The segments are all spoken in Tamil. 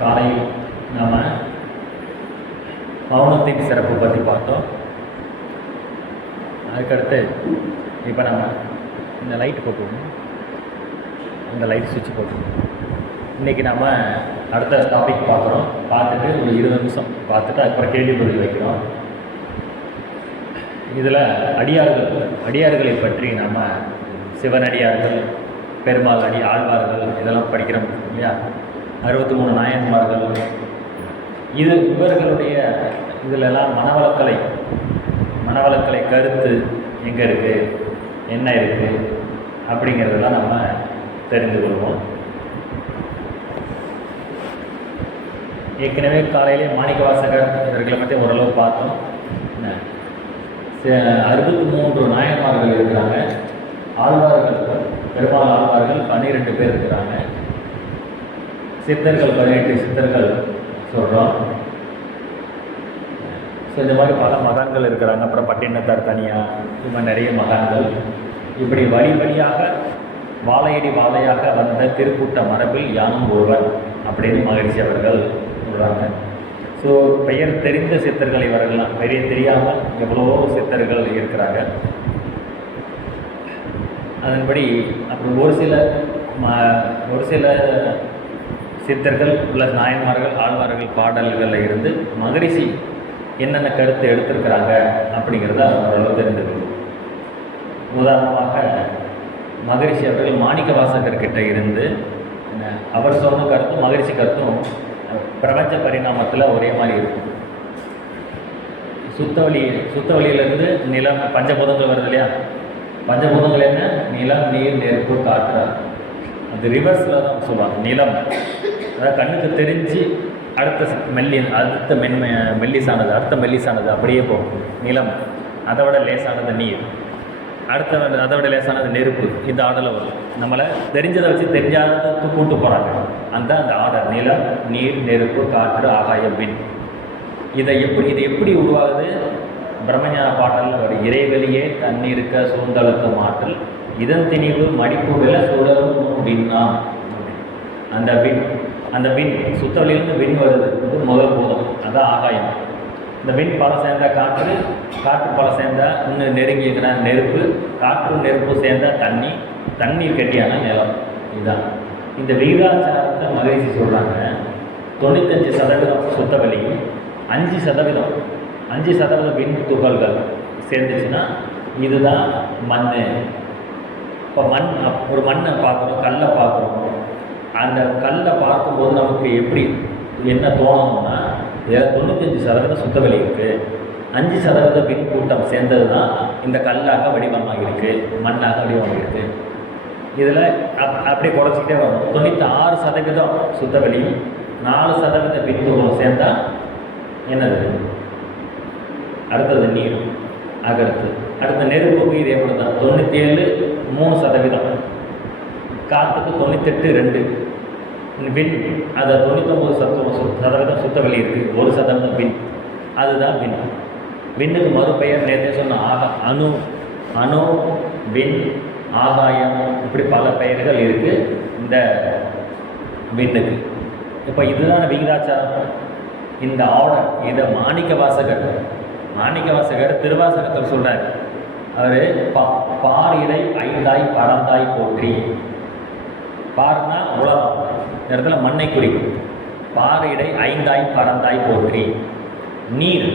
காலையில் நாம் மௌனத்தின் சிறப்பு பற்றி பார்த்தோம். அதுக்கடுத்து இப்போ நம்ம இந்த லைட் போட்டுவோம் இந்த லைட் சுவிட்ச் போட்டுவோம் இன்றைக்கி நம்ம அடுத்த டாபிக் பார்க்குறோம். பார்த்துட்டு ஒரு இருபது நிமிஷம் பார்த்துட்டு அதுக்கப்புறம் கேள்வி பதில் வைக்கிறோம். இதில் அடியார்கள் அடியார்களை பற்றி நம்ம சிவனடியார்கள் பெருமாள் அடி ஆழ்வார்கள் இதெல்லாம் படிக்கிறோம் இல்லையா? அறுபத்தி மூணு நாயன்மார்கள். இது இவர்களுடைய இதிலெல்லாம் மனவளக்கலை. மனவளக்கலை கருத்து எங்கே இருக்குது என்ன இருக்குது அப்படிங்கிறதெல்லாம் நம்ம தெரிந்து கொள்வோம். ஏற்கனவே காலையிலே மாணிக்க வாசகர் இவர்களை பற்றி ஓரளவு பார்த்தோம். அறுபத்தி மூன்று நாயன்மார்கள் இருக்கிறாங்க. ஆழ்வார்கள் பெருமாள் ஆழ்வார்கள் பன்னிரெண்டு பேர் இருக்கிறாங்க. சித்தர்கள் பதினெட்டு சித்தர்கள் சொல்கிறோம் ஸோ இந்த மாதிரி பல மகான்கள் இருக்கிறாங்க. அப்புறம் பட்டினத்தார் தனியாக இது மாதிரி நிறைய மகான்கள். இப்படி வழி வழியாக வாழையடி வாழையாக வந்த திருக்கூட்ட மரபில் யானும் ஒருவன் அப்படின்னு மகிழ்ச்சி அவர்கள் சொல்கிறாங்க ஸோ பெயர் தெரிந்த சித்தர்கள் இவர்கள்லாம் பெரிய தெரியாமல் எவ்வளவோ சித்தர்கள் இருக்கிறாங்க. அதன்படி அப்புறம் ஒரு சில ம ஒரு சில சித்தர்கள் பிளஸ் நாயன்மார்கள் ஆழ்வார்கள் பாடல்களில் இருந்து மகரிஷி என்னென்ன கருத்தை எடுத்திருக்கிறாங்க அப்படிங்கிறத ஓரளவு தெரிஞ்சது உதாரணமாக மகரிஷி அவர்கள் மாணிக்க வாசகர்கிட்ட இருந்து அவர் சொன்ன கருத்தும் மகரிஷி கருத்தும் பிரபஞ்ச பரிணாமத்தில் ஒரே மாதிரி இருக்கும். சுத்தவழி சுத்தவழியிலேருந்து நிலம் பஞ்சபூதங்கள் வருது இல்லையா? பஞ்சபூதங்கள் என்ன? நிலம் நீர் நெருப்பு காற்று. அது ரிவர்ஸில் தான் சொல்லுவாங்க நிலம். அதாவது கண்ணுக்கு தெரிஞ்சு அடுத்த மெல்லி அடுத்த மென்மை மெல்லிசானது அடுத்த மெல்லிசானது அப்படியே போகும். நிலம் அதை விட லேசானது நீர். அடுத்த அதை விட லேசானது நெருப்பு. இந்த ஆர்டரில் வரும் நம்மளை தெரிஞ்சதை வச்சு தெரியாததுக்கு கூட்டு போகிறாங்க அந்த அந்த ஆடல் நிலம் நீர் நெருப்பு காற்று ஆகாயம் வின் இதை எப்படி இது எப்படி உருவாகுது? பிரம்மஞான பாடலில் ஒரு இறைவெளியே தண்ணீருக்க சூழ்ந்தழுத்த மாற்றல். இதன் திணிவு மடிப்பு வில சுடரும் விண்ணாம். அந்த வின் அந்த விண் சுத்தவெளியிலிருந்து விண் வருது. இது முதல் பூதம். அதுதான் ஆகாயம். இந்த விண் பல சேர்ந்தால் காற்று காற்று பல சேர்ந்தா இன்னும் நெருங்கியிருக்கிற நெருப்பு காற்று நெருப்பு சேர்ந்தா தண்ணி தண்ணீர் கட்டியான நிலம். இதுதான். இந்த விகிதாச்சாரத்தை மகிழ்ச்சி சொல்கிறாங்க தொண்ணூத்தஞ்சு சதவீதம் சுத்தவெளியும் அஞ்சு சதவீதம் அஞ்சு சதவீதம் விண் துகள்கள் சேர்ந்துச்சுன்னா இதுதான் மண் இப்போ மண் ஒரு மண்ணை பார்க்குறோம் கல்லை பார்க்குறோம். அந்த கல்லை பார்க்கும்போது நமக்கு எப்படி என்ன தோணணும்னா இதில் தொண்ணூத்தஞ்சு சதவீதம் சுத்தவெளி இருக்குது அஞ்சு சதவீத பின் கூட்டம் சேர்ந்தது தான் இந்த கல்லாக வடிவமாகிருக்கு மண்ணாக வடிவமாகிருக்கு இதில் அப் அப்படியே குறைச்சிக்கிட்டே வரும். தொண்ணூற்றி ஆறு சதவீதம் சுத்தவெளி நாலு சதவீத பின்துகளும் சேர்ந்தால் என்னது? அடுத்தது நீர் அகர்த்து. அடுத்த நெருப்புக்கு இதே போல தான் தொண்ணூற்றி ஏழு மூணு சதவீதம். காற்றுக்கு தொண்ணூத்தெட்டு ரெண்டு. வின். அதை தொண்ணூத்தொம்பது சத்தம் சதவீதம் சுத்த வெளி இருக்குது ஒரு சதவீதம் வின். அதுதான் வின். விண்ணுக்கு மறுபெயர் நேரத்தை சொன்ன ஆகா அணு அணு வின் ஆகாயம் இப்படி பல பெயர்கள் இருக்குது இந்த விண்ணுக்கு இப்போ இதுதான் விகிதாச்சாரம். இந்த ஆர்டர் இதை மாணிக்க வாசகர் மாணிக்க வாசகர் திருவாசகத்தில் சொல்கிறார் அவர் பா பாரிடை ஐந்தாய் பறந்தாய் போற்றி. பார்னா உலகம். இடத்துல மண்ணை குறிக்கும் பாறையிடை ஐந்தாய் பறந்தாய் போற்றி. நீர்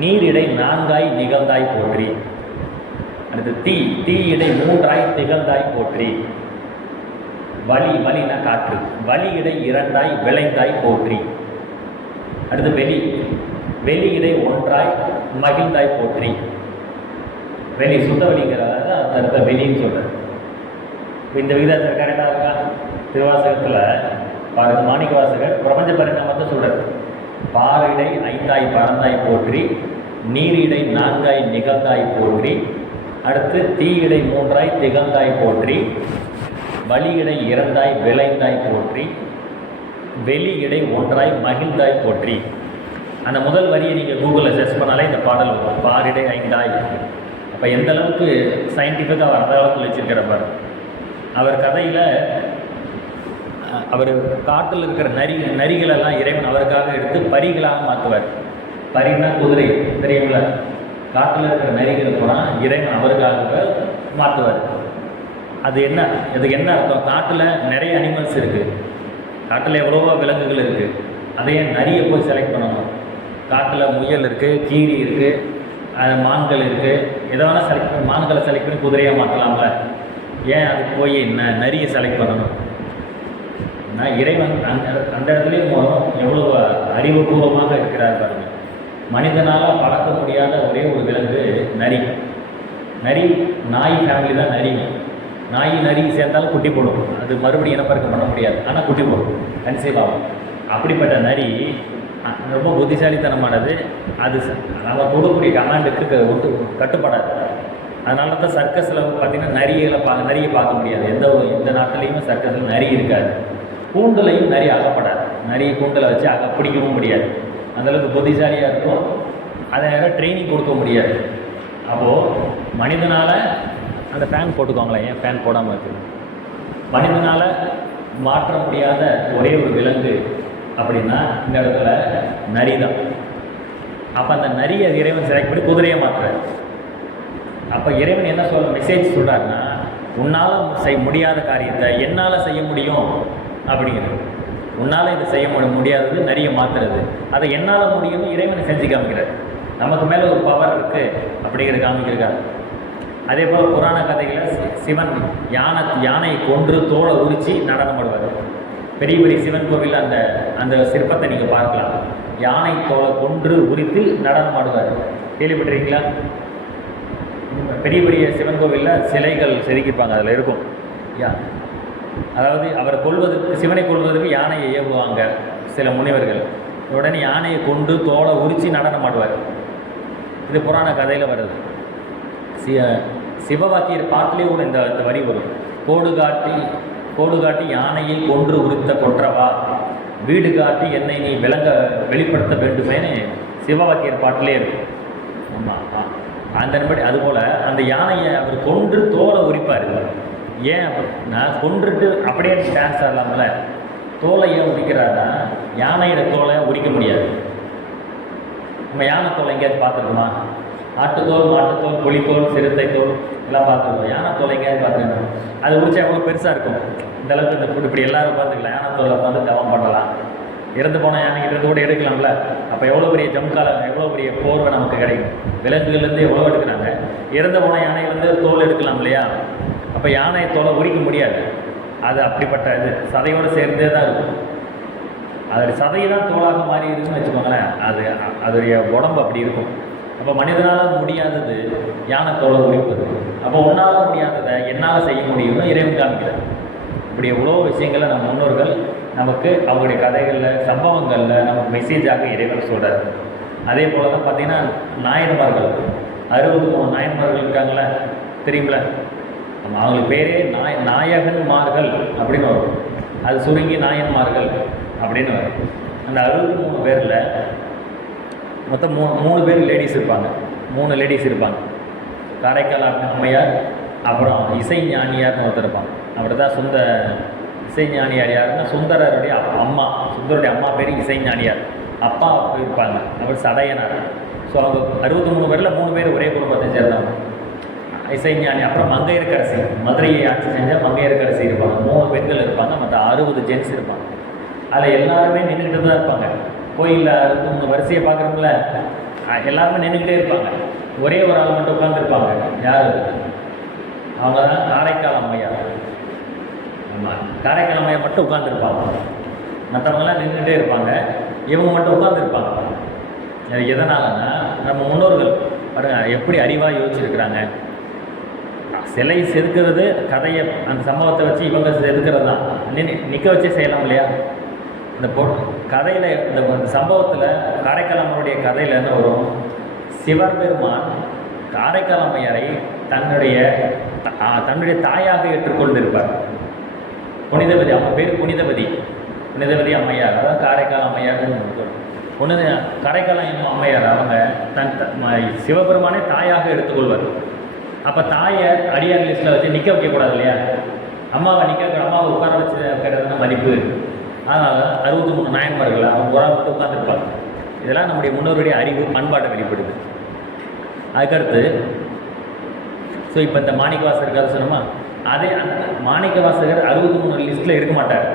நீரிடை நான்காய் நிகழ்ந்தாய் போற்றி. அடுத்து தீ தீ இடை மூன்றாய் திகழ்ந்தாய் போற்றி. வலி வலினா காற்று. வலி இடை இரண்டாய் விளைந்தாய் போற்றி. அடுத்து வெளி வெளி இடை ஒன்றாய் மகிழ்ந்தாய் போற்றி. வெளி சுத்த வெளிங்கிறத அந்த இடத்த வெளின்னு சொல்கிறேன் இந்த விகிதாச்சாரம் கரெக்டாக இருக்கா? திருவாசகத்தில் பாருங்க மாணிக்க வாசகர் பிரபஞ்ச பரிணாமத்தை சொல்கிறார் பாரிடை ஐந்தாய் பறந்தாய் போற்றி நீரிடை நான்காய் நிகழ்ந்தாய் போற்றி அடுத்து தீயிடை மூன்றாய் திகழ்ந்தாய் போற்றி வலியிடை இரண்டாய் விளைந்தாய் போற்றி வெளி இடை ஒன்றாய் மகிழ்ந்தாய் போற்றி. அந்த முதல் வரியை நீங்கள் கூகுளில் சர்ச் பண்ணாலே இந்த பாடல் வரும். பாரிடை ஐந்தாய். அப்போ எந்த அளவுக்கு சயின்டிஃபிக்காக அவர் அந்த காலத்தில் வச்சிருக்கிற பாரு. அவர் கதையில் அவர் காட்டில் இருக்கிற நரி நரிகளெல்லாம் இறைவன் அவருக்காக எடுத்து பரிகளாக மாற்றுவார். பரின்னா குதிரை தெரியுங்களா? காட்டில் இருக்கிற நரிகளை போனால் இறைவன் அவருக்காக மாற்றுவார். அது என்ன? அதுக்கு என்ன அர்த்தம்? காட்டில் நிறைய அனிமல்ஸ் இருக்குது காட்டில் எவ்வளவோ விலங்குகள் இருக்குது அதையே நரியை போய் செலக்ட் பண்ணணும். காட்டில் முயல் இருக்குது கீரி இருக்குது அது மான்கள் இருக்குது எதை வேணால் செலக்ட் பண்ணி மான்களை செலக்ட் பண்ணி குதிரையாக மாற்றலாம்ல. ஏன் அதுக்கு போய் ந நரியை செலக்ட் பண்ணணும்? ஆனால் இறைவன் அந்த அந்த இடத்துலையும் எவ்வளோ அறிவுபூர்வமாக இருக்கிறார் பாருங்க. மனிதனால் பழக்க முடியாத ஒரே ஒரு விலங்கு நரி. நரி நாய் ஃபேமிலி தான் நரி. நாய் நரி சேர்ந்தாலும் குட்டி போடும். அது மறுபடியும் இனப்பெருக்கம் பண்ண முடியாது. ஆனால் குட்டி போடும். கன்சீவ். ஆகும் அப்படிப்பட்ட நரி ரொம்ப புத்திசாலித்தனமானது. அது ச- நம்ம கொடுக்கக்கூடிய கமாண்டுக்கு ஒட்டு கட்டுப்படாது அதனால தான் சர்க்கஸில் பார்த்தீங்கன்னா நரிகளை பா நரியை பார்க்க முடியாது. எந்த ஒரு எந்த நாட்டிலையுமே சர்க்கஸில் நரி இருக்காது. கூண்டுலையும் நரி அகப்படாது. நரி கூண்டலை வச்சு அக பிடிக்கவும் முடியாது. அந்தளவுக்கு புத்திசாலியாக இருக்கும். அதை நேரம் ட்ரைனிங் கொடுக்க முடியாது. அப்போது மனிதனால் அந்த ஃபேன் போட்டுக்கோங்களேன். ஏன் ஃபேன் போடாமல் இருக்குது மனிதனால் மாற்ற முடியாத ஒரே ஒரு விலங்கு அப்படின்னா இந்த இடத்துல நரி தான். அப்போ அந்த நரியை இறைவன் செலக்ட் பண்ணி குதிரையை மாற்றுறாரு அப்போ இறைவன் என்ன சொல்ல மெசேஜ் சொல்கிறாருன்னா உன்னால் செய்ய முடியாத காரியத்தை என்னால் செய்ய முடியும்? அப்படிங்கிறது உன்னால் இதை செய்ய முடியாதது நிறைய மாற்றுறது அதை என்னால் முடியும் இறைவனை செஞ்சு காமிக்கிறார். நமக்கு மேலே ஒரு பவர் இருக்குது அப்படிங்கிறது காமிக்கிறார். அதே போல் புராண கதைகளில் சி- சிவன் யானை யானை கொன்று தோலை உரித்து நடனமாடுவார் பெரிய பெரிய சிவன் கோவிலில் அந்த அந்த சிற்பத்தை நீங்கள் பார்க்கலாம். யானை தோலை கொன்று உரித்து நடனமாடுவார் கேள்விப்பட்டிருக்கீங்களா? பெரிய பெரிய சிவன் கோவிலில் சிலைகள் செதுக்கியிருப்பாங்க அதில் இருக்கும். யா அதாவது அவரை கொள்வதற்கு சிவனை கொல்வதற்கு யானையை ஏவுவாங்க சில முனிவர்கள். உடனே யானையை கொண்டு தோலை உரித்து நடனம் ஆடுவார். இது புராண கதையில் வருது. சி சிவவாக்கியர் பாட்டிலே கூட இந்த இந்த வரி வரும். கோடு காட்டி கோடு காட்டி யானையை கொன்று உரித்த கொன்றவா? வீடு காட்டி என்னை நீ விளங்க வெளிப்படுத்த வேண்டுமேனு சிவவாக்கியர் பாட்டிலே இருக்கும் ஆமாம் அந்தபடி அதுபோல் அந்த யானையை அவர் கொன்று தோலை உரிப்பார். ஏன் அப்ப- நான் கொன்றுட்டு அப்படியே டான்ஸ் ஆடலாம்ல. தோலை ஏன் உரிக்கிறாருன்னா யானையோட தோலை உரிக்க முடியாது. நம்ம யானை தோலை எங்கேயாவது பார்த்துருக்கோமா? ஆட்டுத்தோல் மாட்டுத்தோல் புலித்தோல் சிறுத்தை தோல் எல்லாம் பார்த்துருக்கோம். யானை தோலை எங்கேயாவது பார்த்துருக்கோம். அது உரிச்சா எவ்வளோ பெருசாக இருக்கும்? இந்த அளவுக்கு இந்த ஃபுட் இப்படி எல்லாரும் பார்த்துக்கலாம். யானை தோலை உட்காந்து தவம் பண்ணலாம். இறந்து போன யானை கூட எடுக்கலாம்ல. அப்போ எவ்வளோ பெரிய ஜம்காலம் எவ்வளோ பெரிய போர்வை நமக்கு கிடைக்கும்? விலங்குகள்லேருந்து எவ்வளோ எடுக்கிறாங்க? இறந்து போன யானையிலேருந்து தோல் எடுக்கலாம் இல்லையா? அப்போ யானை தோலை உரிக்க முடியாது. அது அப்படிப்பட்ட இது. சதையோடு சேர்ந்தே தான் இருக்கும். அதோட சதை தான் தோலாக மாறி இருக்குன்னு வச்சுக்கோங்களேன். அது அதோடைய உடம்பு அப்படி இருக்கும். அப்போ மனிதனால் முடியாதது யானை தோலை உரிப்பது. அப்போ உன்னால் முடியாததை என்னால் செய்ய முடியும்னு இறைவன் காமிக்கிறார் இப்படி எவ்வளோ விஷயங்களை நம்ம முன்னோர்கள் நமக்கு அவங்களுடைய கதைகளில் சம்பவங்களில் நமக்கு மெசேஜாக இறைவன் சொல்கிறார் அதே போல் தான் பார்த்தீங்கன்னா நாயன்மார்கள். அறுபது மூணு நாயன்மார்கள் இருக்காங்களே தெரியுங்களா அவங்க பேரே நாய் நாயகன்மார்கள் அப்படின்னு வரும். அது சுருங்கி நாயன்மார்கள் அப்படின்னு வரும். அந்த அறுபத்தி மூணு பேரில் மொத்தம் மூ மூணு பேர் லேடிஸ் இருப்பாங்க. மூணு லேடிஸ் இருப்பாங்க. காரைக்கால் அம்மையார் அப்புறம் இசை ஞானியார்னு ஒருத்தர் இருப்பாங்க. அப்படி தான் சுந்த இசை ஞானியார் யாருன்னா சுந்தரருடைய அம்மா. சுந்தருடைய அம்மா பேர் இசை ஞானியார். அப்பா இருப்பாங்க. அவர் சடையனார் ஸோ அவங்க அறுபத்தி மூணு பேரில் மூணு பேர் ஒரே குடும்பத்தை சேர்ந்தவங்க. இசைஞானி அப்புறம் மங்கையர்க்கரசி மதுரையை ஆட்சி செஞ்ச மங்கையர்க்கரசி இருப்பாங்க. மூணு பெண்கள் இருப்பாங்க மற்ற அறுபது ஜென்ஸ் இருப்பாங்க. அதில் எல்லாருமே நின்றுக்கிட்டு தான் இருப்பாங்க. கோயிலில் அறுபத்தி மூணு வரிசையை பார்க்குறோம்ல எல்லாருமே நின்றுக்கிட்டே இருப்பாங்க. ஒரே ஒரு ஆள் மட்டும் உட்காந்துருப்பாங்க யார்? அவங்க தான் காரைக்கால் அம்மையார் ஆமாம் காரைக்கால் அம்மையார் மட்டும் உட்காந்துருப்பாங்க மற்றவங்களாம் நின்றுட்டே இருப்பாங்க. இவங்க மட்டும் உட்காந்துருப்பாங்க எதனாலன்னா நம்ம முன்னோர்கள் பாருங்கள் எப்படி அறிவாக யோசிச்சிருக்கிறாங்க. சிலை செதுக்கிறது கதையை அந்த சம்பவத்தை வச்சு இவங்க செதுக்கிறது தான் நிற்க வச்சே செய்யலாம் இல்லையா? இந்த பொ கதையில் இந்த சம்பவத்தில் சம்பவத்தில் காரைக்காலம்மனுடைய கதையில் என்ன வரும். சிவபெருமான் காரைக்கால் அம்மையாரை தன்னுடைய தன்னுடைய தாயாக ஏற்றுக்கொண்டிருப்பார். புனிதபதி அவங்க பேர் புனிதபதி. புனிதபதி அம்மையார். அதாவது காரைக்கால் அம்மையார்னு புனித காரைக்கால் என்னும் அம்மையார் அவங்க தன் த- சிவபெருமானே தாயாக எடுத்துக்கொள்வார். அப்போ தாயை அடியார் லிஸ்ட்டில் வச்சு நிற்க வைக்கக்கூடாது இல்லையா? அம்மாவை நிற்க அம்மாவை உட்கார வச்சு வைக்கிறதுனா மதிப்பு. அதனால் அறுபத்தி மூணு நாயன்மார்கள் அவங்க ஒரு மட்டும் உட்காந்துருப்பாங்க இதெல்லாம் நம்முடைய முன்னோருடைய அறிவு பண்பாட்டை வெளிப்படுது. அதுக்கடுத்து ஸோ இப்போ இந்த மாணிக்கவாசகர் கதை சொன்னோமா அதே அந்த மாணிக்கவாசகர் அறுபத்தி மூணு லிஸ்ட்டில் இருக்க மாட்டார்.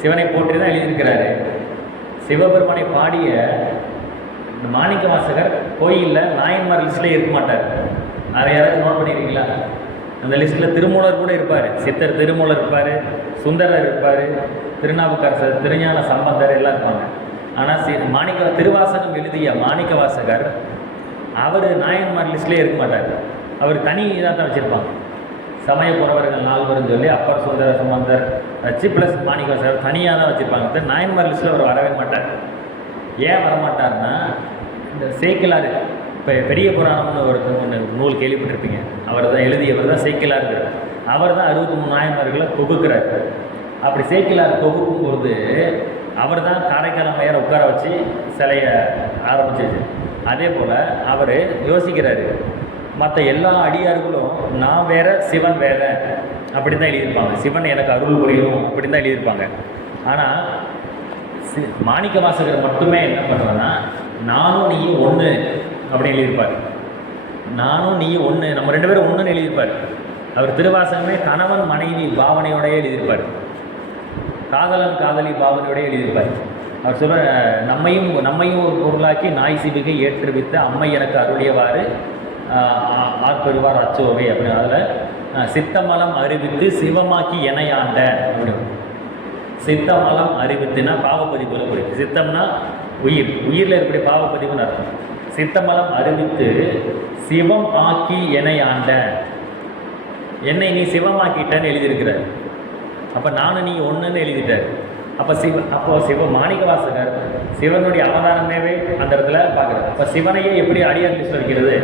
சிவனை போற்றி தான் எழுதியிருக்கிறாரு. சிவபெருமானை பாடிய இந்த மாணிக்கவாசகர் கோயிலில் நாயன்மார் லிஸ்ட்லேயே இருக்க மாட்டார். அதை யாராவது நோட் பண்ணியிருக்கீங்களா அந்த லிஸ்ட்டில் திருமூலர் கூட இருப்பார். சித்தர் திருமூலர் இருப்பார் சுந்தரர் இருப்பார் திருநாவுக்கரசர் திருஞான சம்பந்தர் எல்லாம் இருப்பாங்க. ஆனால் சி மாணிக்க திருவாசகம் எழுதிய மாணிக்க வாசகர் அவர் நாயன்மார் லிஸ்ட்லேயே இருக்க மாட்டார். அவர் தனி இதாக தான் வச்சுருப்பாங்க. சமய புறவர்கள் நால்வர்னு சொல்லி அப்பர் சுந்தர சம்பந்தர் வச்சு ப்ளஸ் மாணிக்கவாசகர் தனியாக தான் வச்சுருப்பாங்க. நாயன்மார் லிஸ்ட்டில் அவர் வரவே மாட்டார். ஏன் வரமாட்டார்னா இந்த சேக்கிலாறு இப்போ பெரிய புராணம்னு ஒரு ஒன்று நூல் கேள்விப்பட்டிருப்பீங்க. அவர் தான் எழுதியவர் தான் சேக்கிலார் அவர் தான் அறுபத்தி மூணு நாயன்மார்களை தொகுக்கிறார் அப்படி சேக்கிலார் தொகுக்கும் பொழுது அவர் தான் காரைக்கால அம்மையார் உட்கார வச்சு சிலையை ஆரம்பிச்சிச்சு அதே போல் அவர் யோசிக்கிறாரு மற்ற எல்லா அடியார்களும் நான் வேற சிவன் வேற அப்படி தான் எழுதியிருப்பாங்க. சிவன் எனக்கு அருள் புரியணும் அப்படி தான் எழுதியிருப்பாங்க. ஆனால் சி- மாணிக்க வாசகர் மட்டுமே என்ன பண்ணுறேன்னா நானும் நீயும் ஒன்று அப்படின்னு எழுதியிருப்பார். நானும் நீயும் ஒன்று நம்ம ரெண்டு பேரும் ஒன்றுன்னு எழுதியிருப்பார். அவர் திருவாசகமே கணவன் மனைவி பாவனையோடய எழுதியிருப்பார். காதலன் காதலி பாவனையோடய எழுதியிருப்பார். அவர் சொல்ற நம்மையும் நம்மையும் ஒரு பொருளாக்கி நாய் சிவிகை ஏற்றுவித்த அம்மை எனக்கு அருளியவாறு ஆற்பெறுவார் ஆட்பெறுவார் அச்சோவே அப்படின்னு. அதில் சித்தமலம் அறிவித்து சிவமாக்கி எனையாண்ட அப்படின்னு. சித்தமலம் அறிவித்துனா பாவப்பதிவுல புரியுது சித்தம்னா உயிர். உயிரில் இருக்கக்கூடிய பாவப்பதிவுன்னு அர்த்தம். சித்தமலம் அறிவித்து சிவம் ஆக்கி என்னை ஆண்ட. என்னை நீ சிவமாக்கிட்டன்னு எழுதியிருக்கிறார் அப்போ நானும் நீ ஒன்றுன்னு எழுதிட்டார் அப்போ சிவ அப்போ சிவ மாணிக்கவாசகர் சிவனுடைய அவதாரமே அந்த இடத்துல பார்க்குறாரு. அப்போ சிவனையே எப்படி அடியார் லிஸ்ட்டில் வைக்கிறது?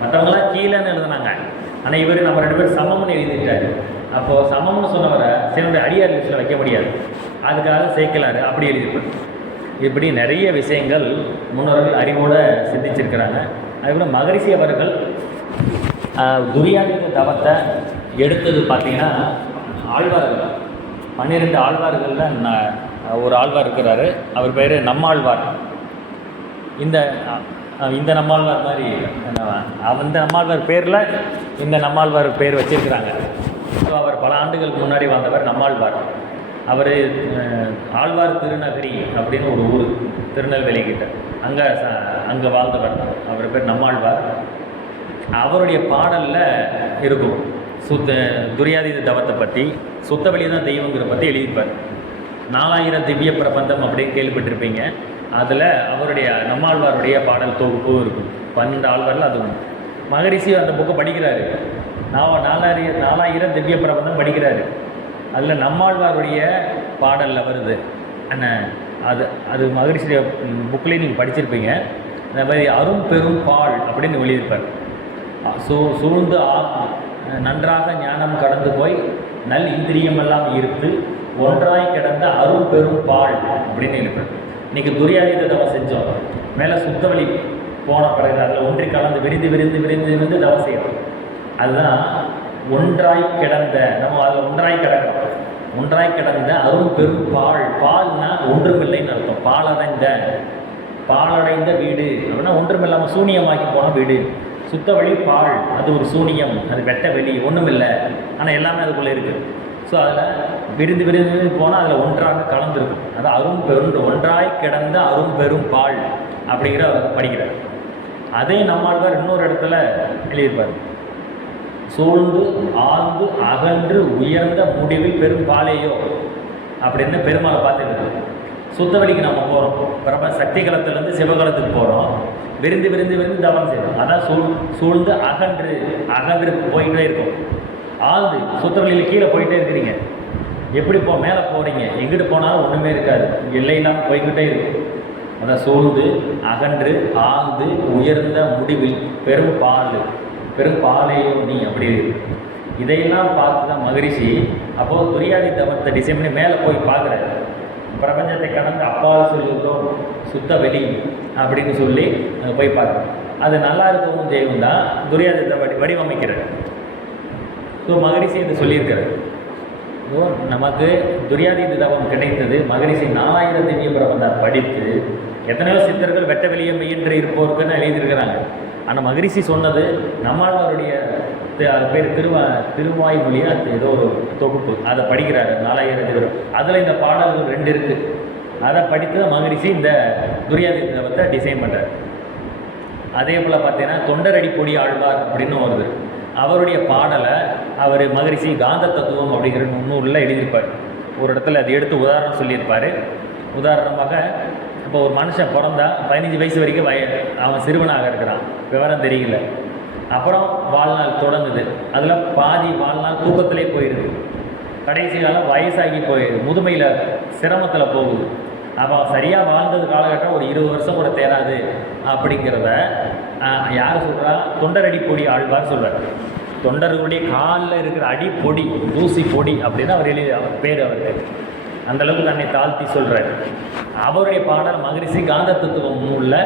மற்றவங்களாம் கீழேன்னு எழுதுனாங்க. ஆனால் இவர் நம்ம ரெண்டு பேரும் சமம்னு எழுதிட்டார். அப்போது சமம்னு சொன்னவரை சிவனுடைய அடியார் லிஸ்ட்டில் வைக்க முடியாது. அதுக்காக சேர்க்கலாரு. அப்படி எழுதிப்பார் இப்படி நிறைய விஷயங்கள் முன்னோர்கள் அறிவோடு சிந்திச்சிருக்கிறாங்க. அதுபோல் மகரிஷி அவர்கள் ஆஹ், தவத்தை எடுத்தது பார்த்தீங்கன்னா ஆழ்வார்கள். பன்னிரெண்டு ஆழ்வார்களில் ந- ஒரு ஆழ்வார் இருக்கிறாரு. அவர் பேர் நம்மாழ்வார். இந்த இந்த நம்மாழ்வார் மாதிரி அந்த நம்மாழ்வார் பேரில் இந்த நம்மாழ்வார் பேர் வச்சிருக்கிறாங்க. ஸோ அவர் பல ஆண்டுகளுக்கு முன்னாடி வந்தவர் நம்மாழ்வார். அவர் ஆழ்வார் திருநகரி அப்படின்னு ஒரு ஊர் திருநெல்வேலி கிட்ட. அங்கே அங்கே வாழ்ந்தவர் அவர் பேர் நம்மாழ்வார். அவருடைய பாடலில் இருக்கும். சுத்த துரியாதீத தவத்தை பற்றி சுத்த தான் தெய்வங்கிற பற்றி எழுதியிருப்பார். நாலாயிரம் திவ்ய பிரபந்தம் அப்படின்னு கேள்விப்பட்டிருப்பீங்க. அதில் அவருடைய நம்மாழ்வாருடைய பாடல் தொகுப்பு இருக்கும். பன்னெண்டு ஆழ்வாரில் அது ஒன்று மகரிஷி அந்த புக்கை படிக்கிறாரு. நான் நாலாயிரம் நாலாயிரம் திவ்ய பிரபந்தம் படிக்கிறாரு. அதில் நம்மாழ்வாருடைய பாடலில் வருது. அண்ணன் அது அது மகரிஷிய புக்கில் நீங்கள் படிச்சிருப்பீங்க. இந்த மாதிரி அரும் பெரும் பால் அப்படின்னு எழுதியிருப்பார். சூ சூழ்ந்து ஆ- நன்றாக ஞானம் கடந்து போய் நல் இந்திரியமெல்லாம் இருத்து ஒன்றாய் கிடந்த அரும் பெரும் பால் அப்படின்னு எழுப்பார் இன்றைக்கி துரியாதீத தவம் செஞ்சோம். மேலே சுத்தவழி போன பிறகு அதில் ஒன்றி கலந்து விரிந்து விரிந்து விரிந்து விரிந்து தவம் செய்யணும் அதுதான் ஒன்றாய் கிடந்த நம்ம அதில் ஒன்றாய் கிடக்கிறோம். ஒன்றாய் கிடந்த அருள் பெரும் பால். பால்னா ஒன்றுமில்லைன்னு அர்த்தம். பாலடைந்த பாலடைந்த வீடு. அப்படின்னா ஒன்றுமில்லாமல் சூனியமாக்கி போன வீடு. சுத்த வழி பால். அது ஒரு சூனியம். அது வெட்ட வெளி. ஒன்றும் இல்லை ஆனால் எல்லாமே அதுக்குள்ளே இருக்குது ஸோ அதில் விரிந்து விரிந்து போனால் அதில் ஒன்றாக கலந்துருக்கும். அது அரும்பெரும் ஒன்றாய் கிடந்த அரும்பெரும் பால் அப்படிங்கிற அவர் படிக்கிறார். அதே நம்மாழ்வார் இன்னொரு இடத்துல எழுதியிருப்பார். சூழ்ந்து ஆழ்ந்து அகன்று உயர்ந்த முடிவில் பெரும் பாலையோ? அப்படின்னு பெருமாளை பார்த்துட்டு சுத்தவெளிக்கு நம்ம போகிறோம் பிரப சக்திகளத்துலேருந்து சிவகலத்துக்கு போகிறோம் விருந்து விருந்து விருந்து தவம் செய்யணும் அதான் சூழ் சூழ்ந்து அகன்று அகன்று போயிட்டே இருக்கும். ஆழ்ந்து சுத்தவெளியில் கீழே போயிட்டே இருக்கிறீங்க. எப்படி போ மேலே போகிறீங்க எங்கிட்டு போனாலும் ஒன்றுமே இருக்காது. எல்லையெல்லாம் போய்கிட்டே இருக்கும். அதான் சூழ்ந்து அகன்று ஆழ்ந்து உயர்ந்த முடிவில் பெரும் பால் பெரும்பாலையோ நீ அப்படி இதையெல்லாம் பார்த்து தான் மகரிஷி அப்போது துரியாதி தவத்தை டிசைன் பண்ணி மேலே போய் பார்க்குறாரு. பிரபஞ்சத்தை கடந்து அப்பால் சொல்லுகிறோம் சுத்த வெளி அப்படின்னு சொல்லி அங்கே போய் பார்க்குறோம் அது நல்லா இருக்கவும் தெய்வம் தான் துரியாதத்தை வடி வடிவமைக்கிறார். ஸோ மகரிஷி இது சொல்லியிருக்கிறார். ஓ நமக்கு துரியாதி தவம் கிடைத்தது. மகரிஷி நாலாயிரம் திவ்ய பிரபந்தம் படித்து. எத்தனையோ சித்தர்கள் வெட்ட வெளியே மெய்யென்று இருப்போருக்குன்னு எழுதியிருக்கிறாங்க. ஆனால் மகரிஷி சொன்னது நம்மாழ்வாருடைய பேர் திருவா திருவாய்மொழியா ஏதோ ஒரு தொகுப்பு. அதை படிக்கிறாரு நாலாயிரம் திவ்ய அதில் இந்த பாடல்கள் ரெண்டு இருக்குது அதை படித்து தான் மகரிஷி இந்த துரியாதித்தவத்தை டிசைன் பண்ணுறார் அதே போல் பார்த்தீங்கன்னா தொண்டரடி பொடி ஆழ்வார் அப்படின்னு வருது அவருடைய பாடலை அவர் மகரிஷி காந்த தத்துவம் அப்படிங்கிற நூலில் எழுதியிருப்பார். ஒரு இடத்துல அது எடுத்து உதாரணம் சொல்லியிருப்பார். உதாரணமாக இப்போ ஒரு மனுஷன் பிறந்தா பதினஞ்சு வயசு வரைக்கும் வய அவன் சிறுவனாக இருக்கிறான். விவரம் தெரியல. அப்புறம் வாழ்நாள் தொடங்குது. அதில் பாதி வாழ்நாள் தூக்கத்திலே போயிடுது கடைசி காலம் வயசாகி போயிடுது முதுமையில் சிரமத்தில் போகுது. அப்போ சரியாக வாழ்ந்தது காலகட்டம் ஒரு இருபது வருஷம் கூட தேராது அப்படிங்கிறத யார் சொல்கிறா தொண்டரடி பொடி ஆழ்வார் சொல்வார் தொண்டர்களுடைய காலில் இருக்கிற அடி பொடி தூசி பொடி அப்படின்னு அவர் எழுதி அவர் பேர் அவருக்கு அந்தளவுக்கு தன்னை தாழ்த்தி சொல்கிறார் அவருடைய பாடல் மகரிஷி காந்த தத்துவம் நூலில்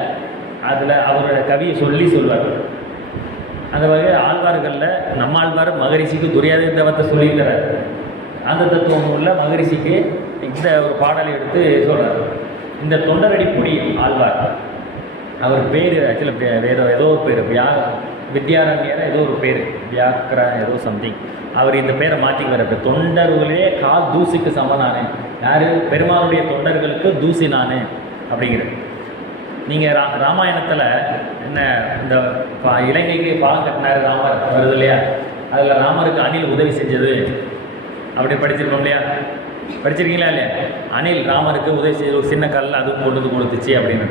அதில் அவரோட கவியை சொல்லி சொல்வார். அந்த வகையில் ஆழ்வார்களில் நம்ம ஆழ்வார் மகரிஷிக்கு துரியாதை தவத்தை சொல்லியிருக்கிறார். அந்த தத்துவம் உள்ள மகரிஷிக்கு இந்த ஒரு பாடலை எடுத்து சொல்கிறார் இந்த தொண்டரடிப்புடி ஆழ்வார் அவர் பேர் ஆக்சுவலாக வேறு ஏதோ ஒரு பேர் வியா வித்யாரண்யர் ஏதோ ஒரு பேர் வியாக்கரா ஏதோ சம்திங் அவர் இந்த பேரை மாற்றிக்குவார் இப்போ தொண்டர்களே கால் தூசிக்கு சமனானே யார்? பெருமாளுடைய தொண்டர்களுக்கு தூசி நானே. அப்படிங்கிறது நீங்கள் ரா ராமாயணத்தில் என்ன இந்த பா- இலங்கைக்கு பாலம் கட்டினார் ராமர். வருது இல்லையா? அதில் ராமருக்கு அணில் உதவி செஞ்சது. அப்படி படிச்சிருக்கோம் இல்லையா? படிச்சிருக்கீங்களா இல்லையா? அணில் ராமருக்கு உதவி செய்து ஒரு சின்ன கல் அதுவும் கொண்டு வந்து கொடுத்துச்சு அப்படின்னு.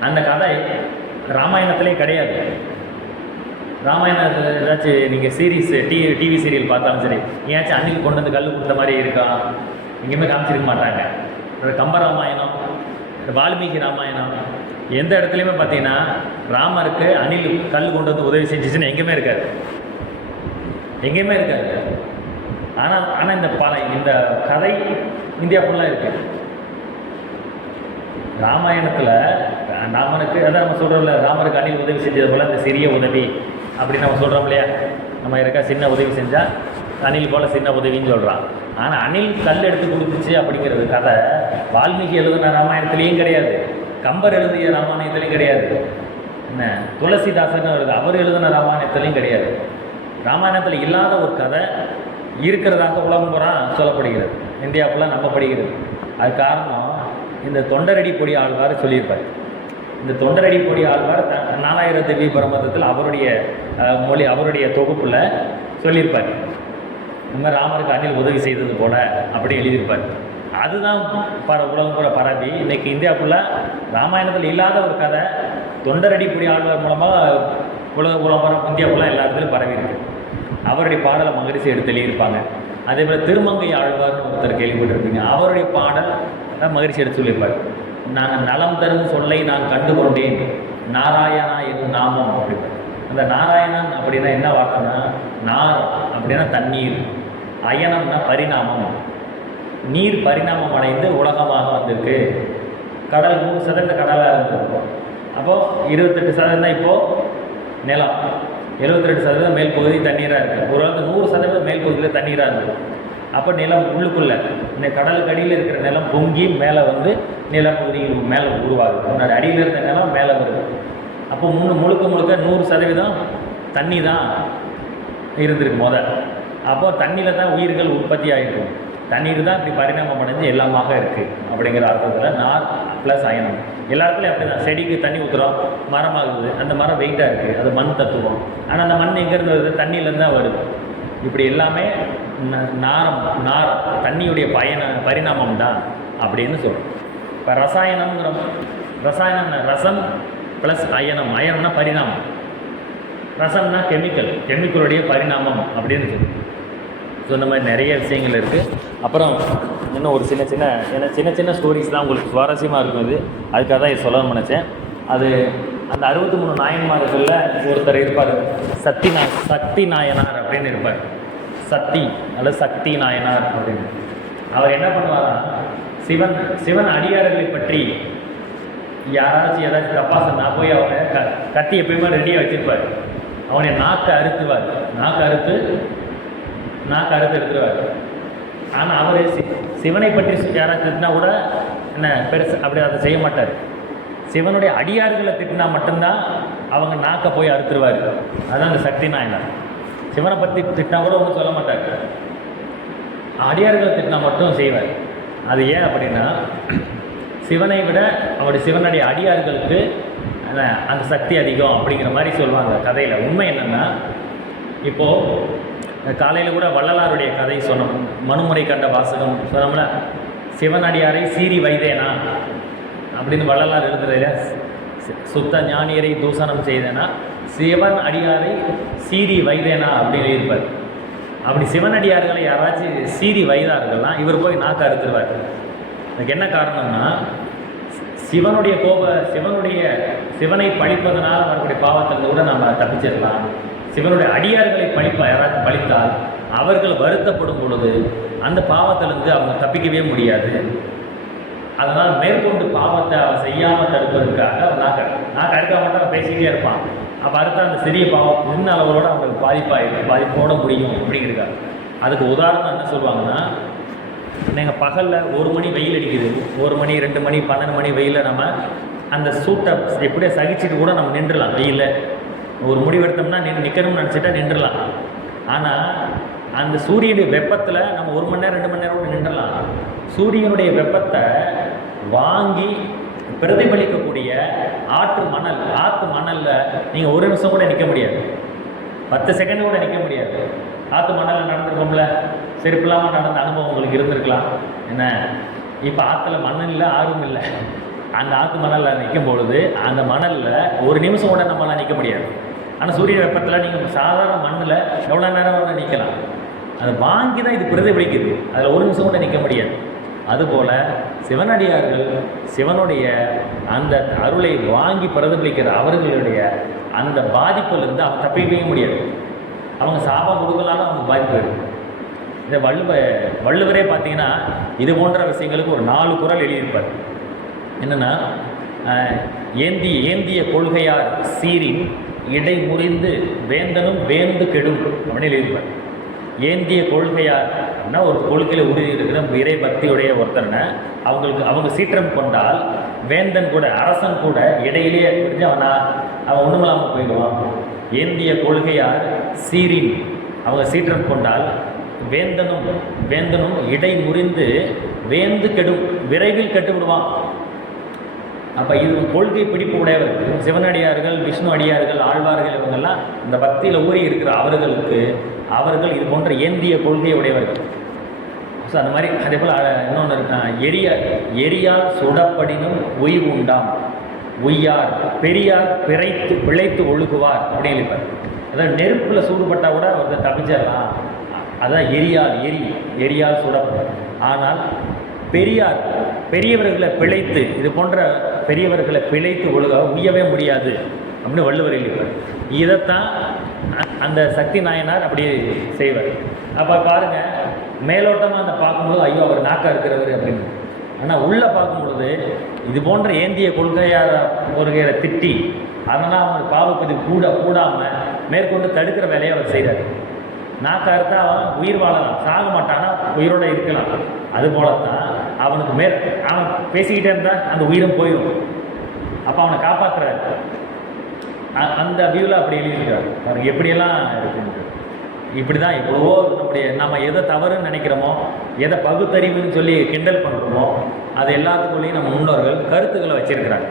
அந்த கதை ராமாயணத்திலே கிடையாது. ராமாயணத்தில் ஏதாச்சும் நீங்கள் சீரீஸ் டிவி டிவி சீரியல் பார்த்தாலும் சரி ஏதாச்சும் அணில் கொண்டு வந்து கல் கொடுத்த மாதிரி இருக்கா? எங்கேயுமே காமிச்சிருக்க மாட்டாங்க. அப்புறம் கம்ப ராமாயணம் வால்மீகி ராமாயணம் எந்த இடத்துலையுமே பார்த்தீங்கன்னா ராமருக்கு அணில் கல் கொண்டு வந்து உதவி செஞ்சுச்சுன்னு எங்கேயுமே இருக்காது. எங்கேயுமே இருக்காது. ஆனால் ஆனால் இந்த பல இந்த கதை இந்தியா ஃபுல்லாக இருக்குது ராமாயணத்தில் ராமனுக்கு அதான் நம்ம சொல்கிறோம்ல ராமருக்கு அணில் உதவி செஞ்சது போல் இந்த சிறிய உதவி. அப்படின்னு நம்ம சொல்கிறோம் இல்லையா? நம்ம இருக்கா சின்ன உதவி செஞ்சால் அணில் போல் சின்ன உதவின்னு சொல்கிறான் ஆனால் அணில் கல் எடுத்து கொடுத்துச்சு அப்படிங்கிறது கதை வால்மீகி எழுதின ராமாயணத்துலேயும் கிடையாது. கம்பர் எழுதிய ராமாயணத்துலேயும் கிடையாது. என்ன? துளசிதாசன் எழுது அவர் எழுதின ராமாயணத்துலேயும் கிடையாது. ராமாயணத்தில் இல்லாத ஒரு கதை இருக்கிறதாக உலகம் பூரா சொல்லப்படுகிறது. இந்தியா நம்பப்படுகிறது. அது காரணம் இந்த தொண்டரடி பொடி ஆழ்வார் சொல்லியிருப்பார். இந்த தொண்டரடி பொடி ஆழ்வார் த நாலாயிரம் திவ்ய பிரபந்தத்தில் அவருடைய மொழி அவருடைய தொகுப்பில் சொல்லியிருப்பார். இந்த மாதிரி ராமருக்கு அணில் உதவி செய்தது போல அப்படி எழுதியிருப்பார். அதுதான் பர உலகம் கூட பரவி இன்னைக்கு இந்தியா ஃபுல்லாக ராமாயணத்தில் இல்லாத ஒரு கதை தொண்டரடி பொடி ஆழ்வார் மூலமாக உலக உலகம் இந்தியா ஃபுல்லாக எல்லா இடத்துலையும் பரவி இருக்கு. அவருடைய பாடலை மகரிஷி எடுத்து எழுதியிருப்பாங்க. அதே போல் திருமங்கை ஆழ்வார்னு ஒருத்தர் கேள்விப்பட்டிருப்பீங்க. அவருடைய பாடல் மகிழ்ச்சி எடுத்து சொல்லியிருப்பார். நான் நலம் தரும் சொல்லை நான் கண்டு கொண்டேன் நாராயணா என் நாமம் அப்படின்னு. அந்த நாராயணன் அப்படின்னா என்ன வார்த்தைன்னா நார் அப்படின்னா தண்ணீர். அயனம்னா பரிணாமம். நீர் பரிணாமம் அடைந்து உலகமாக வந்திருக்கு. கடல் நூறு சதவீத கடலாக இருந்திருக்கும் அப்போது இருபத்தெட்டு சதவீதம் இப்போது நிலம். எழுபத்தி ரெண்டு சதவீதம் மேல் பகுதி தண்ணீராக இருக்குது ஒரு காலத்து நூறு சதவீதம் மேல் பகுதியில் தண்ணீராக இருந்தது அப்போ நிலம் உள்ளுக்குள்ளே இந்த கடலுக்கு அடியில் இருக்கிற நிலம் பொங்கி மேலே வந்து நிலப்பகுதியில் மேலே உருவாகுது. முன்னாடி அடியில் இருந்த நிலம் மேலே வருது. அப்போ மூணு முழுக்க முழுக்க நூறு சதவீதம் தண்ணி தான் இருந்திருக்கு முத. அப்போ தண்ணியில் தான் உயிர்கள் உற்பத்தி ஆகிருக்கும் தண்ணீர் தான் இப்படி பரிணாமம் அடைஞ்சு எல்லாமாக இருக்குது அப்படிங்கிற அர்த்தத்தில் நார் ப்ளஸ் அயனம் எல்லா இடத்துலையும் அப்படி தான் செடிக்கு தண்ணி ஊற்றுறோம் மரமாகுது. அந்த மரம் வெயிட்டாக இருக்குது அது மண் தத்துவம். ஆனால் அந்த மண் எங்கேருந்து வருது? தண்ணியிலேருந்து தான் வருது. இப்படி எல்லாமே நாரம் நார் தண்ணியுடைய பயண பரிணாமம் தான் அப்படின்னு சொல்கிறோம் இப்போ ரசாயனம்ங்கிறோம் ரசாயனம்னா ரசம் ப்ளஸ் அயனம். அயனம்னா பரிணாமம். ரசம்னா கெமிக்கல் கெமிக்கலுடைய பரிணாமம் அப்படின்னு சொல்லுவோம் ஸோ இந்த மாதிரி நிறைய விஷயங்கள் இருக்குது அப்புறம் இன்னும் ஒரு சின்ன சின்ன ஏன்னா சின்ன சின்ன ஸ்டோரிஸ் தான் உங்களுக்கு சுவாரஸ்யமாக இருக்கும் இது. அதுக்காக தான் இது சொல்லணும்னு நினச்சேன். அது அந்த அறுபத்தி மூணு நாயன்மார்களில் ஒருத்தர் இருப்பார். சக்தி நா சக்தி நாயனார் அப்படின்னு இருப்பார். சக்தி அல்லது சக்தி நாயனார் அப்படின்னு? அவர் என்ன பண்ணுவாரா சிவன் சிவன் அடியார்களை பற்றி யாராச்சும் ஏதாச்சும் தப்பா சொன்னா போய் அவங்க க கத்தி எப்பயுமே ரெடியாக வச்சிருப்பார். அவனை நாக்கை அறுத்துவார். நாக்கை அறுத்து நாக்கை அறுத்து எடுத்துருவார். ஆனால் அவர் சிவனை பற்றி யாராச்சும் திட்டினா கூட என்ன பெருசு அப்படி அதை செய்ய மாட்டார். சிவனுடைய அடியார்களை திட்டினா மட்டும்தான் அவங்க நாக்கை போய் அறுத்துருவார். அதுதான் அந்த சக்தி நாயனார் சிவனை பற்றி திட்டினா கூட ஒன்றும் சொல்ல மாட்டாங்க. அடியார்களை திட்டினா மட்டும் செய்வார். அது ஏன் அப்படின்னா சிவனை விட அவருடைய சிவனுடைய அடியார்களுக்கு அந்த சக்தி அதிகம் அப்படிங்கிற மாதிரி சொல்லுவாங்க கதையில். உண்மை என்னென்னா இப்போது காலையில் கூட வள்ளலாருடைய கதை சொன்னோம். மனுமுறை கண்ட வாசகம் சொன்னோம்ல சிவனடியாரை சீறி வைத்தேனா? அப்படின்னு வள்ளலார் எழுதுறதுல சு- சுத்த ஞானியரை தூசணம் செய்தேனா? சிவன் அடியாரை சீரி வைதேனா அப்படின்னு இருப்பார் அப்படி சிவன் அடியார்களை யாராச்சும் சீரி வைதார்கள்லாம் இவர் போய் நாக்கு அறுத்துருவார். அதுக்கு என்ன காரணம்னா சிவனுடைய கோப சிவனுடைய சிவனை பழிப்பதனால் அவர்களுடைய பாவத்திலிருந்து கூட நம்ம தப்பிச்சிடலாம். சிவனுடைய அடியார்களை பழிப்பா யாராச்சும் பழித்தால் அவர்கள் வருத்தப்படும் பொழுது அந்த பாவத்திலிருந்து அவங்க தப்பிக்கவே முடியாது. அதனால் மேற்கொண்டு பாவத்தை அவன் செய்யாமல் தடுப்பதற்காக அவன் நாக்க நாக்கு அறுக்க மாட்டான் அவன் பேசிக்கிட்டே இருப்பான். அப்போ அடுத்த அந்த சிறிய பாவம் சின்ன அளவோட அவங்களுக்கு பாதிப்பாயிருக்கு பாதிப்போட முடியும் அப்படிங்கிறதுக்காக. அதுக்கு உதாரணம் என்ன சொல்லுவாங்கன்னா நீங்கள் பகலில் ஒரு மணி வெயில் அடிக்குது ஒரு மணி ரெண்டு மணி பன்னெண்டு மணி வெயிலில் நம்ம அந்த சூட்டை எப்படியோ சகிச்சுட்டு கூட நம்ம நின்றுலாம் வெயிலில். ஒரு முடிவெடுத்தோம்னா நின்று நிற்கணும்னு நினச்சிட்டா நின்றுலாம் ஆனால் அந்த சூரியனுடைய வெப்பத்தில் நம்ம ஒரு மணி நேரம் ரெண்டு மணி நேரம் கூட நின்றுலாம் சூரியனுடைய வெப்பத்தை வாங்கி பிரதிபலிக்கக்கூடிய ஆற்று மணல் ஆற்று மணலில் நீங்கள் ஒரு நிமிஷம் கூட நிற்க முடியாது. பத்து செகண்ட் கூட நிற்க முடியாது. ஆற்று மணலில் நடந்திருக்கோம்ல செருப்பில்லாமல் நடந்த அனுபவம் உங்களுக்கு இருந்திருக்கலாம். என்ன? இப்போ ஆற்றுல மண் இல்லை ஆறும் இல்லை. அந்த ஆற்று மணலில் நிற்கும் பொழுது அந்த மணலில் ஒரு நிமிஷம் கூட நம்மளால் நிற்க முடியாது. ஆனால் சூரிய வெப்பத்தில் நீங்கள் சாதாரண மண்ணில் எவ்வளோ நேரம் வேணால் நிற்கலாம் அதை வாங்கி தான் இது பிரதிபலிக்குது. அதில் ஒரு நிமிஷம் கூட நிற்க முடியாது. அதுபோல் சிவனடியார்கள் சிவனுடைய அந்த அருளை வாங்கி பிரதிபலிக்கிற அவர்களுடைய அந்த பாதிப்பிலிருந்து அவங்க தப்பிக்கவே முடியாது. அவங்க சாபம் கொடுக்கலாலும் அவங்க பாதிப்பு இருக்கு. இந்த வள்ளுவ வள்ளுவரே பார்த்தீங்கன்னா இது போன்ற விஷயங்களுக்கு ஒரு நாலு குறள் எழுதியிருப்பார். என்னென்னா ஏந்தி ஏந்திய கொள்கையார் சீரின் இடை முறிந்து வேந்தனும் வேந்து கெடும் அப்படின்னு எழுதியிருப்பார். ஏந்திய கொள்கையானா ஒரு கொள்கையில் உறுதி இருக்கிற இறை பக்தியுடைய ஒருத்தனை அவங்களுக்கு அவங்க சீற்றம் கொண்டால் வேந்தன் கூட அரசன் கூட இடையிலேயே பிடிச்சு அவனா அவன் ஒன்றுமில்லாமல் போயிடுவான். ஏந்திய கொள்கையார் சீரின் அவங்க சீற்றம் கொண்டால் வேந்தனும் வேந்தனும் இடை முறிந்து வேந்து கெடும் விரைவில் கெட்டு விடுவான் அப்போ இது கொள்கை பிடிப்பு உடையவர்கள் சிவனடியார்கள் விஷ்ணு அடியார்கள் ஆழ்வார்கள் இவங்கெல்லாம் இந்த பக்தியில் ஊறி இருக்கிற அவர்களுக்கு அவர்கள் இது போன்ற ஏந்திய கொள்கை உடையவர்கள். ஸோ அந்த மாதிரி அதே போல் இன்னொன்று எரிய எரியால் சுடப்படினும் உயிர் உண்டாம். உய்யார் பெரியார் பிழைத்து பிழைத்து ஒழுகுவார் அப்படின்னு இருப்பார் அதாவது நெருப்பில் சூடுபட்டால் கூட ஒருத்தர் தப்பிச்சிடலாம். அதான் எரியால் எரி எரியால் சுடப்படும். ஆனால் பெரியார் பெரியவர்களை பிழைத்து இது போன்ற பெரியவர்களை பிழைத்து ஒழுக உய்யவே முடியாது. அப்படின்னு வள்ளுவர் எழுதிப்பார். இதைத்தான் அந்த சக்தி நாயனார் அப்படி செய்வார். அப்போ பாருங்க மேலோட்டமாக அந்த பார்க்கும்போது ஐயோ அவர் நாக்கா இருக்கிறவர் அப்படின்னு. ஆனால் உள்ளே பார்க்கும்பொழுது இது போன்ற ஏந்திய கொள்கையார கொள்கையை திட்டி அதனால் அவங்க பாவப்பதிவு கூட கூடாமல் மேற்கொண்டு தடுக்கிற வேலையை அவர் செய்கிறார் நாக்கா அறுத்தா அவன் உயிர் வாழலாம் சாக மாட்டானா உயிரோட இருக்கலாம். அது போலத்தான் அவனுக்கு மேல் அவன் பேசிக்கிட்டே இருந்தால் அந்த உயிரும் போயிடும் அப்போ அவனை காப்பாற்றுறாரு அ- அந்த வியூவில் அப்படி எழுதியிருக்காரு அவனுக்கு எப்படியெல்லாம் இருக்குன்ட்டு இப்படி தான் எவ்வளவோ நம்முடைய நம்ம எதை தவறுன்னு நினைக்கிறோமோ எதை பகுத்தறிவுன்னு சொல்லி கிண்டல் பண்ணுறோமோ அது எல்லாத்துக்குள்ளேயும் நம்ம முன்னோர்கள் கருத்துக்களை வச்சுருக்கிறாங்க.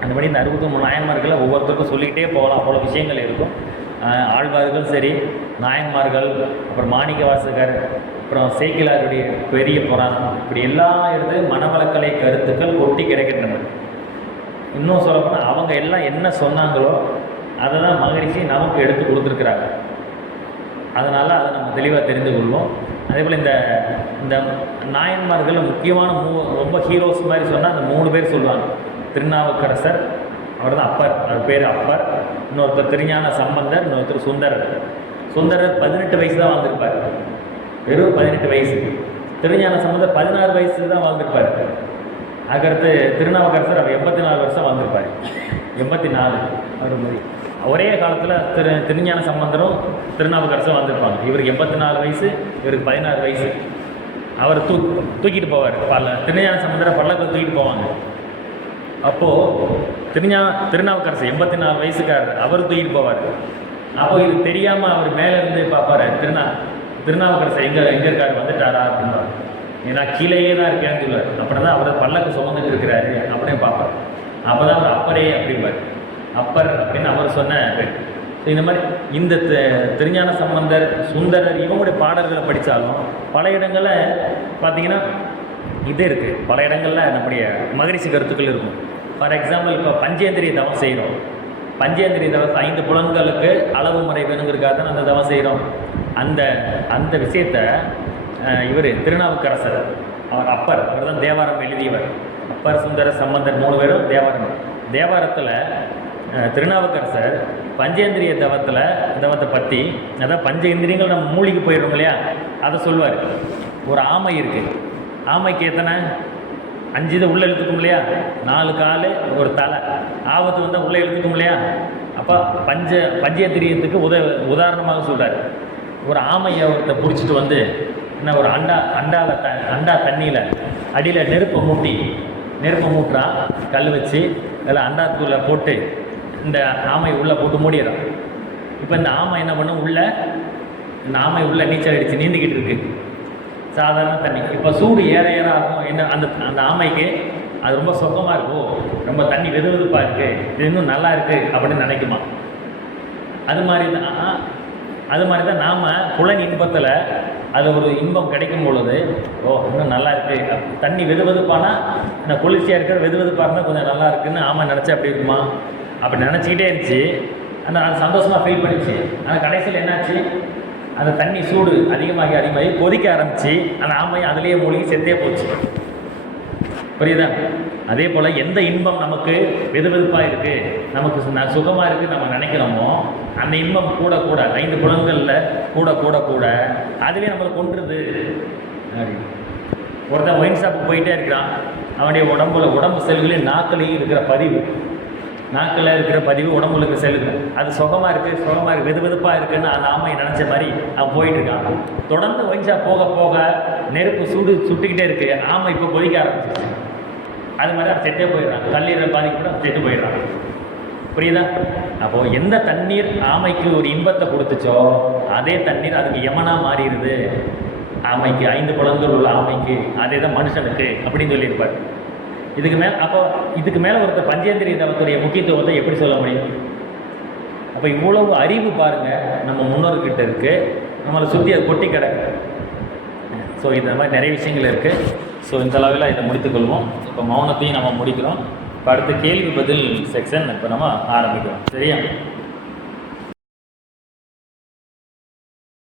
அந்த மாதிரி இந்த அறுபத்தி மூணு நாயன்மார்களை ஒவ்வொருத்தருக்கும் சொல்லிக்கிட்டே போகலாம். அவ்வளோ விஷயங்கள் இருக்கும். ஆழ்வார்கள் சரி நாயன்மார்கள் அப்புறம் மாணிக்க வாசகர் அப்புறம் சேக்கிலாருடைய பெரிய புராணம் இப்படி எல்லா இடத்துலையும் மனவளக்கலை கருத்துக்கள் கொட்டி கிடைக்கின்றன. இன்னும் சொல்லப்போனால் அவங்க எல்லாம் என்ன சொன்னாங்களோ அதை தான் மகரிஷி நமக்கு எடுத்து கொடுத்துருக்குறாங்க அதனால் அதை நம்ம தெளிவாக தெரிந்து கொள்வோம். அதே போல் இந்த இந்த நாயன்மார்கள் முக்கியமான மூ ரொம்ப ஹீரோஸ் மாதிரி சொன்னால் அந்த மூணு பேர் சொல்லுவாங்க. திருநாவுக்கரசர் அவர் தான் அப்பர் அவர் பேர் அப்பர். இன்னொருத்தர் திருஞான சம்பந்தர் இன்னொருத்தர் சுந்தரர். சுந்தரர் பதினெட்டு வயசு தான் வந்திருப்பார். வெறும் பதினெட்டு வயசு. திருஞான சம்பந்தர் பதினாறு வயசு தான் வாழ்ந்திருப்பார். அதுக்கடுத்து திருநாவுக்கரசர் அவர் எண்பத்தி நாலு வருஷம் வாழ்ந்திருப்பார். எண்பத்தி நாலு அவர் மாதிரி ஒரே காலத்தில் திரு திருஞான சம்பந்தரும் திருநாவுக்கரசரும் வந்திருப்பாங்க இவருக்கு எண்பத்தி நாலு வயசு இவருக்கு பதினாறு வயசு. அவர் தூ தூக்கிட்டு போவார். பல்ல திருஞான சமுதிர பல்லக்கில் தூக்கிட்டு போவாங்க. அப்போது திருஞா திருநாவுக்கரசு எண்பத்தி நாலு வயசுக்காரர் அவர் தூக்கிட்டு போவார். அப்போ இது தெரியாமல் அவர் மேலேருந்து பார்ப்பார் திருநா திருநாவுக்கரசர் எங்கே எங்கே இருக்காரு? வந்துட்டாரா அப்படின்பாரு ஏன்னா கீழேயே தான் இருக்கேன்னு சொல்லுவார். அப்படின்னா தான் அவர் பல்லக்கு சுமந்துட்டு இருக்கிறாரு அப்படின்னு பார்ப்பார். அப்போ தான் அவர் அப்பரே அப்படிம்பார். அப்பர் அப்படின்னு அவர் சொன்ன ஸோ இந்த மாதிரி இந்த திருஞான சம்பந்தர் சுந்தரர் இவங்களுடைய பாடல்களை படித்தாலும் பல இடங்களில் பார்த்தீங்கன்னா இது இருக்குது பல இடங்களில் நம்முடைய மகரிஷி கருத்துக்கள் இருக்கும். ஃபார் எக்ஸாம்பிள் இப்போ பஞ்சேந்திரிய தவம் செய்கிறோம் பஞ்சேந்திரிய தவம் ஐந்து புலன்களுக்கு அளவு முறை வேணுங்கிறதுக்காக தான் அந்த தவம் செய்கிறோம் அந்த அந்த விஷயத்த இவர் திருநாவுக்கரசர் அவர் அப்பர் அவர் தான் தேவாரம் எழுதியவர். அப்பர் சுந்தர சம்பந்தர் மூணு பேரும் தேவாரம். தேவாரத்தில் திருநாவுக்கரசர் பஞ்சேந்திரிய தவத்தில் தவத்தை பற்றி அதான் பஞ்ச இந்திரியங்கள் நம்ம மூலிகை போயிடுறோம் இல்லையா? அதை சொல்லுவார். ஒரு ஆமை இருக்குது ஆமைக்கு எத்தனை? அஞ்சு இதை உள்ளே இழுத்துக்கும் இல்லையா? நாலு கால் ஒரு தலை. ஆபத்து வந்தால் உள்ளே இழுத்துக்கும் இல்லையா? அப்போ பஞ்ச பஞ்சேந்திரியத்துக்கு உத உதாரணமாக சொல்கிறார் ஒரு ஆமையை ஒருத்தர் பிடிச்சிட்டு வந்து என்ன ஒரு அண்டா அண்டாவில் த அண்டா தண்ணியில் அடியில் நெருப்பை மூட்டி நெருப்பை மூட்டுறான் கல் வச்சு அதில் அண்டாத்துக்குள்ளே போட்டு இந்த ஆமை உள்ளே போட்டு மூடிடுறான் இப்போ இந்த ஆமை என்ன பண்ணும்? உள்ளே இந்த ஆமை உள்ளே நீச்சல் அடித்து நீந்திக்கிட்டு இருக்கு. சாதாரண தண்ணி. இப்போ சூடு ஏற ஏற ஆகும். என்ன அந்த அந்த ஆமைக்கு அது ரொம்ப சுகமாக இருக்கும் ரொம்ப தண்ணி வெது வெதுப்பாக இருக்குது இது இன்னும் நல்லா இருக்குது அப்படின்னு நினைக்குமா? அது மாதிரி தான் அது மாதிரி தான் நாம் புலன் இன்பத்தில் அது ஒரு இன்பம் கிடைக்கும் பொழுது ஓ இன்னும் நல்லா இருக்குது தண்ணி வெது வெதுப்பானா இந்த குளிர்ச்சியாக இருக்கிற வெது வெதுப்பாக இருந்தால் கொஞ்சம் நல்லா இருக்குன்னு ஆமாம் நினச்சா அப்படி இருக்குமா? அப்படி நினச்சிக்கிட்டே இருந்துச்சு. அந்த அது சந்தோஷமாக ஃபீல் பண்ணிச்சு ஆனால் கடைசியில் என்னாச்சு? அந்த தண்ணி சூடு அதிகமாகி அதிகமாகி கொதிக்க ஆரம்பிச்சு. அந்த ஆமையும் அதுலேயே மூழ்கி செத்தே போச்சு. புரியுதா? அதே போல் எந்த இன்பம் நமக்கு வெதுவெதுப்பாக இருக்குது நமக்கு சு- சுகமாக இருக்குது நம்ம நினைக்கிறோமோ அந்த இன்பம் கூட கூட ஐந்து புலன்களில் கூட கூட கூட அதுவே நம்மளை கொன்றுது. ஒருத்தன் ஒயின் ஷாப்புக்கு போயிட்டே இருக்கிறான். அவனுடைய உடம்புல உடம்பு செல்களில் நாக்கிலையும் இருக்கிற பதிவு. நாக்கில் இருக்கிற பதிவு உடம்புல இருக்கிற செல்லுகள் அது சுகமாக இருக்குது சுகமாக இருக்குது வெது வெதுப்பாக இருக்குன்னு அந்த ஆமை நினச்ச மாதிரி அவன் போயிட்டுருக்கான் தொடர்ந்து ஒயின் ஷாப் போக போக நெருப்பு சூடு சுட்டுக்கிட்டே இருக்குது ஆமை இப்போ கொதிக்க ஆரம்பிச்சிருச்சு. அது மாதிரி அவன் செத்தே போயிடுறான் கல்லீரல் பாதிக்கப்பட அவன் செத்து போயிடுறான் புரியுதா? அப்போது எந்த தண்ணீர் ஆமைக்கு ஒரு இன்பத்தை கொடுத்துச்சோ அதே தண்ணீர் அதுக்கு யமனா மாறிடுது. ஆமைக்கு ஐந்து குழந்தைகள் உள்ள ஆமைக்கு அதே தான் மனுஷனுக்கு அப்படின்னு சொல்லியிருப்பார். இதுக்கு மேலே அப்போ இதுக்கு மேலே ஒருத்தர் பஞ்சேந்திரிய தவத்துடைய முக்கியத்துவத்தை எப்படி சொல்ல முடியும்? அப்போ இவ்வளவு அறிவு பாருங்கள் நம்ம முன்னோர்கிட்ட இருக்குது நம்மளை சுற்றி அது கொட்டி கிடக்கு. ஸோ இந்த மாதிரி நிறைய விஷயங்கள் இருக்குது ஸோ இந்த அளவில் இதை முடித்துக்கொள்வோம் இப்போ மௌனத்தையும் நம்ம முடிக்கிறோம். இப்போ அடுத்த கேள்வி பதில் செக்ஷன் இப்போ நம்ம ஆரம்பிக்கிறோம். சரியா?